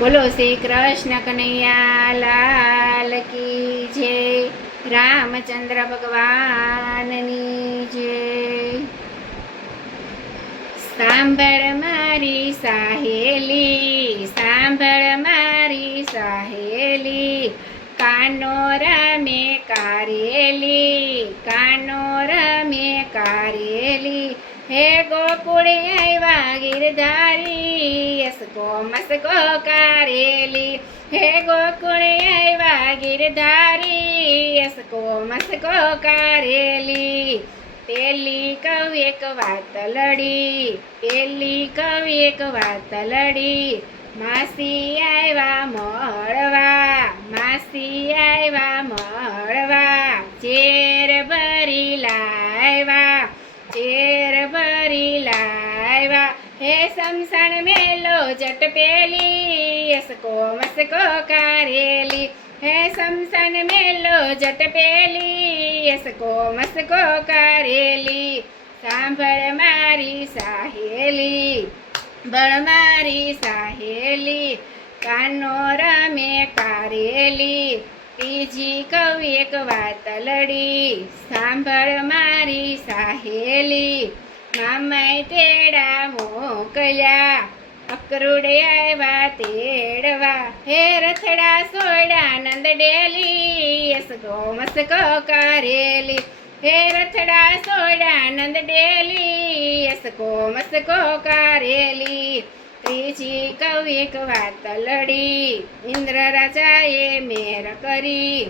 બોલો શ્રી કૃષ્ણ કનૈયા લાલ કી જય, રામચંદ્ર ભગવાનની જય। સાંભળ મારી સાહેલી, સાંભળ મારી સાહેલી, કાનો રમે કારેલી, કાનો રમે કારેલી, હે ગોકુળ આવ્યા ગિરધારી, યસકો મસકો કારેલી, હે ગોકુળ આવ્યા ગિરધારી, યસકો મસકો કારેલી। પેલી કવ એક વાત લડી, પેલી કવ એક વાત લડી, માસી આવ્યા મળવા, માસી આવ્યા મળવા, ચેર ભરી લાવ્યા, ચેર ભરી લાવ્યા, હે સમસણ મેલો જટ પેલી, યસકો મસકો કારેલી, હે સમસન મેલો જટ પેલી, યસકો મસકો કારેલી। સાંભળ મારી સાહેલી, બળ મારી સાહેલી, કાનો રમે કારેલી, ત્રીજી કવ એક વાત લડી, સાંભળ મારી સાહેલી, મામાએ તેડા મોકલ્યા, અકરુડે આવ્યા તેડવા, હે રથડા સોડા નંદ ડેલી, યસકો મસકો કારેલી, હે રથડા સોડા નંદ ડેલી, યસકો મસકો કારેલી। ત્રીજી કવ એક વાત લડી, ઇન્દ્ર રાજાએ મેર કરી,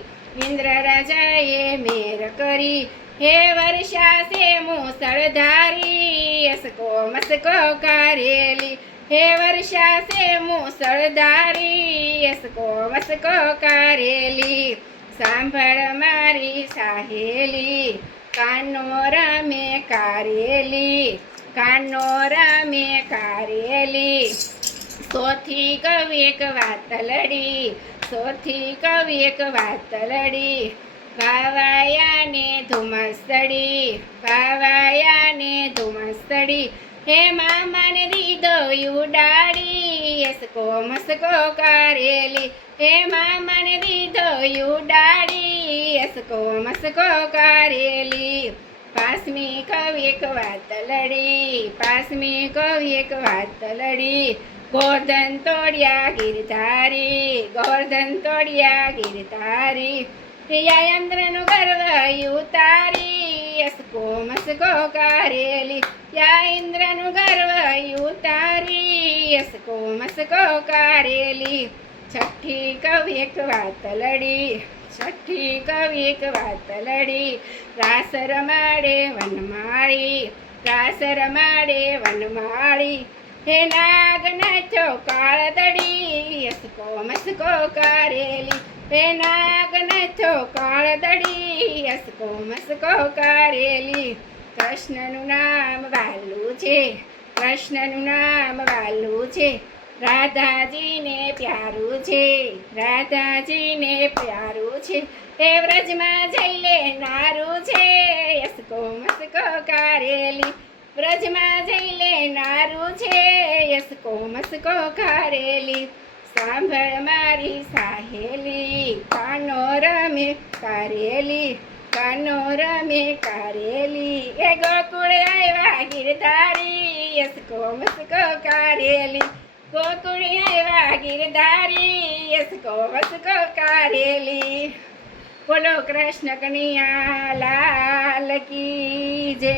ઇન્દ્ર રાજાએ મેર કરી, હે વર્ષા સે મૂસળધારી, યસકો મસકો કારેલી, હે વર્ષા સે મૂસળધારી, યસકો મસકો કારેલી। સાંભળ મારી સાહેલી, કાનો રમે કારેલી, કાનો રમે કારેલી, સોથી કવ એક વાત લડી, સોથી કવ એક વાત લડી, ભાવાયાને ધુમસડી, ભાવાયાને ધુમસડી, હે મામાને દીધો ઉડાડી, યસકો મસકો કારેલી, હે મામાને દીધો ઉડાડી, યસકો મસકો કારેલી। પાંચમી કવ એક વાત લડી, પાંચમી કવ એક વાત લડી, ગોર્ધન તોડ્યા ગિરધારી, ગોર્ધન તોડ્યા ગિરધારી, યા ઇન્દ્રનો ગર્વ ઉતારી, યસકો મસકો કારેલી, યા ઇન્દ્રનો ગર્વ ઉતારી, યસકો મસકો કારેલી। છઠ્ઠી કવ એક વાત લડી, છઠ્ઠી કવ એક વાત લડી, રાસ રમાડે વનમાળી, રાસ રમાડે વનમાળી, હે નાગ નાચો કાળદડી, યસકો મસકો કારેલી, હે નાગ નાચો કાળદડી, યસકો મસકો કારેલી। કૃષ્ણનું નામ વાલું છે, કૃષ્ણનું નામ વાલું છે, રાધાજીને પ્યારું છે, રાધાજીને પ્યારું છે, હે વ્રજમાં જઈ લેનારું છે, યસકો મસકો કારેલી, વ્રજમાં જઈ લેનારું છે, યસકો મસકો કારેલી। સાંભળ મારી સાહેલી, કાનો રમે કારેલી, કાનો રમે કારેલી, એ ગોકુળ આવ્યા ગિરધારી, યસકો મસકો કારેલી, ગોકુળ આવ્યા ગિરધારી, યસકો મસકો કારેલી। બોલો કૃષ્ણ કનૈયા લાલ કી જય।